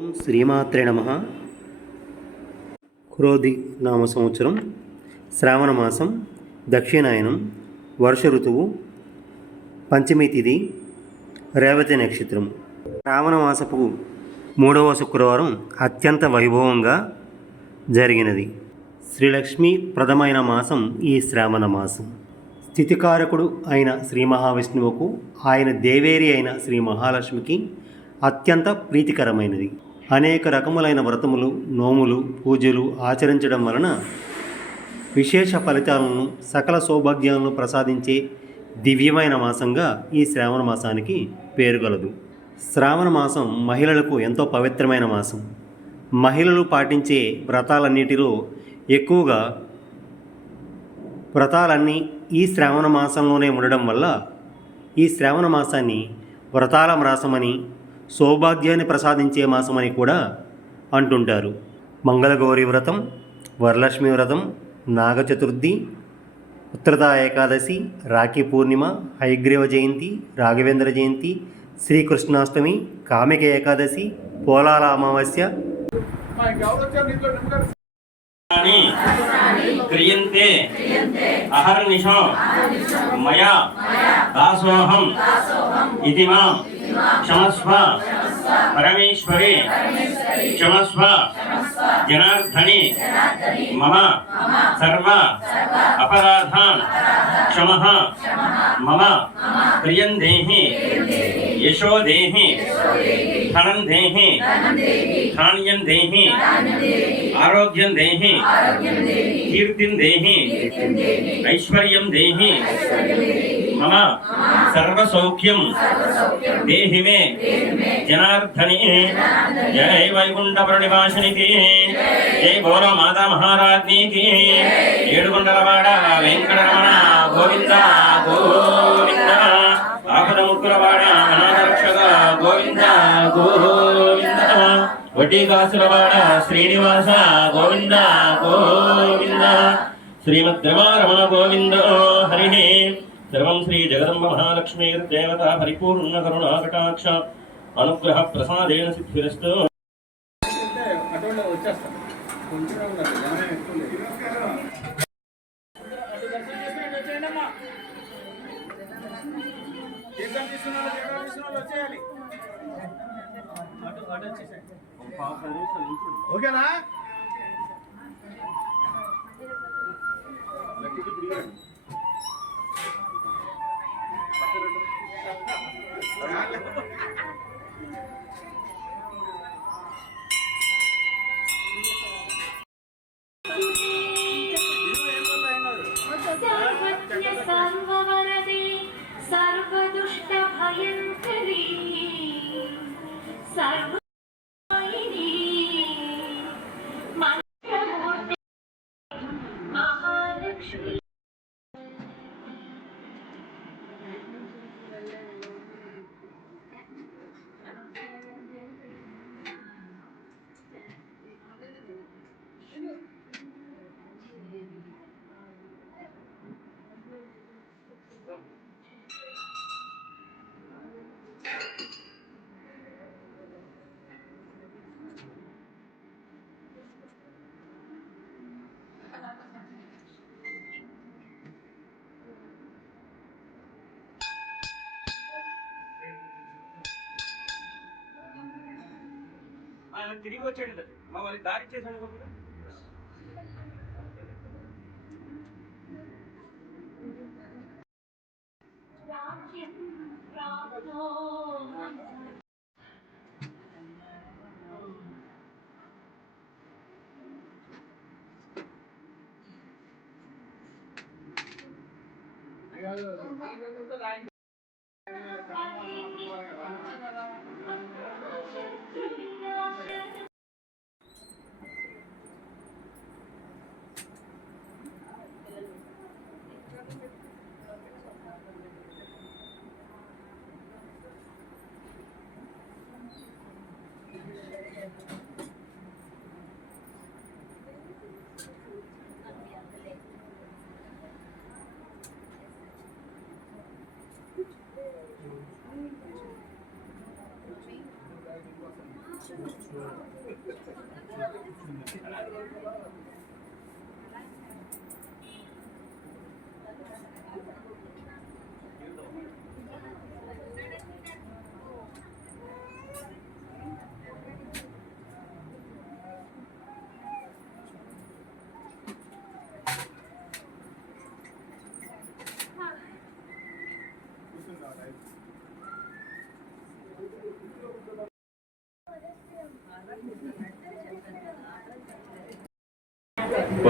శ్రీమాత్రే నమ. క్రోధి నామ సంవత్సరం, శ్రావణ మాసం, దక్షిణాయనం, వర్ష ఋతువు, పంచమి తిథి, రేవతి నక్షత్రం. శ్రావణ మాసపు 3వ శుక్రవారం అత్యంత వైభవంగా జరిగినది. శ్రీలక్ష్మి ప్రదమైన మాసం ఈ శ్రావణ మాసం. స్థితికారకుడు అయిన శ్రీ మహావిష్ణువుకు, ఆయన దేవేరి అయిన శ్రీ మహాలక్ష్మికి అత్యంత ప్రీతికరమైనది. అనేక రకములైన వ్రతములు, నోములు, పూజలు ఆచరించడం వలన విశేష ఫలితాలను, సకల సౌభాగ్యాలను ప్రసాదించే దివ్యమైన మాసంగా ఈ శ్రావణ మాసానికి పేరుగలదు. శ్రావణ మాసం మహిళలకు ఎంతో పవిత్రమైన మాసం. మహిళలు పాటించే వ్రతాలన్నిటిలో ఎక్కువగా వ్రతాలన్నీ ఈ శ్రావణ మాసంలోనే ఉండడం వల్ల ఈ శ్రావణ మాసాన్ని వ్రతాల మాసమని, సౌభాగ్యాన్ని ప్రసాదించే మాసమని కూడా అంటుంటారు. మంగళగౌరి వ్రతం, వరలక్ష్మి వ్రతం, నాగ చతుర్థి, ఉత్తరదా ఏకాదశి, రాఖీ పూర్ణిమ, హయగ్రీవ జయంతి, రాఘవేంద్ర జయంతి, శ్రీకృష్ణాష్టమి, కామిక ఏకాదశి, పోలాల అమావాస్య క్రియంతే అహర్నిశో మయా దాసోహం ఇతి మాం క్షమస్వ పరమేశ్వరి క్షమస్వ జనార్దని మమ సర్వ అపరాధాన్ క్షమః మమ ప్రియం దేహి యశో దేహి ధనం దేహి ధాన్యం దేహి ఆరోగ్యం దేహి కీర్తిం దేహి ఐశ్వర్యం దేహి మమ సర్వసౌఖ్యం దేహి మే జనార్దని. జై వైకుంఠ ప్రణివాసినికి, జై బోలో మాతా మహారాజ్ఞికి. ఏడుకొండలవాడ వెంకటరమణ గోవింద గోవింద. ఆపదముక్కులవాడ అనాథరక్షక గోవింద గోవింద. వడ్డీకాసులవాడ శ్రీనివాస గోవింద గోవింద. శ్రీమద్రమారమణ గోవింద హరి. సర్వం శ్రీ జగదంబ మహాలక్ష్మీ దేవత పరిపూర్ణ కరుణా కటాక్ష అనుగ్రహ ప్రసాదేన సిద్ధిరస్తు. ఓకేనా? సర్వవరదే సర్వదుష్ట భయంకరీ సర్వమయిని మంత్రమూర్తి మహాలక్ష్మి. ఆయన తిరిగి వచ్చాడు, మమ్మల్ని దారి చేశాడు.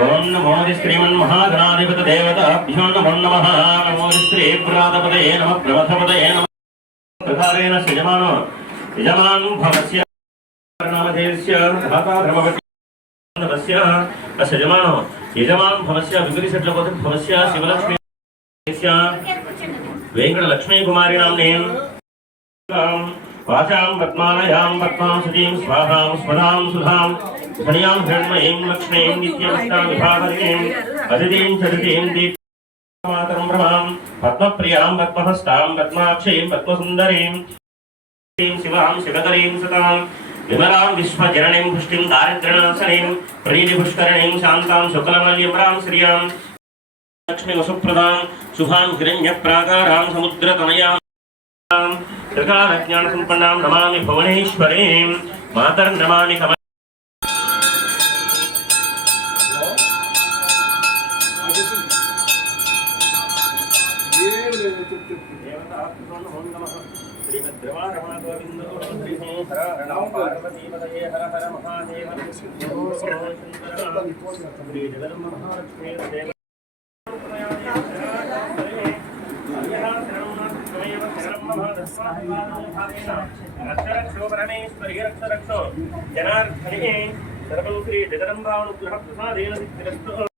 ఓం నమో శ్రీమన్మహాగణాధిపత దేవతాభ్యో నమో నమః. నమో శ్రీ పురాతపదయే నమః ప్రమథపదయే నమః. ప్రధారేణ యజమానో యజమాన్ భవస్య నామధేయస్య ధాతా ధర్మవతి భవస్య అస్య యజమానో యజమాన్ భవస్య విగ్రహశట్లపతి భవస్య శివలక్ష్మీ వెంకటలక్ష్మీ కుమారి నామ్నేం వాచాం పద్మాలయాం పద్మాం సతీం స్వాహాం స్వదాం సుధాం ధనియాం హిరణ్మయీం లక్ష్మీం నిత్యవస్తాం విభావరీం అదితీం చరితీం దీప్తిమాతరం భ్రమాం పద్మప్రియాం పద్మహస్తాం పద్మాక్షీం పద్మసుందరీం శివాం శివకరీం సతాం విమలాం విశ్వజననీం పుష్టిం దారిద్ర్యనాశనీం ప్రీతిపుష్కరణీం శాంతాం శుక్లమల్యమ్రాం శ్రియాం లక్ష్మీ వసుప్రదాం శుభాం హిరణ్యప్రాకారాం సముద్రతనయాం త్రికాలజ్ఞాన సంపన్నాం నమామి భువనేశ్వరీం మాతర్నమామి కమ హర హర మహాదేవ శ్రీ జగన్మ మహాలక్ష్మీ దేవ జనార్దనే సర్వం శ్రీ జగదంబానుగ్రహ ప్రసాదేన సిద్ధిరస్తు.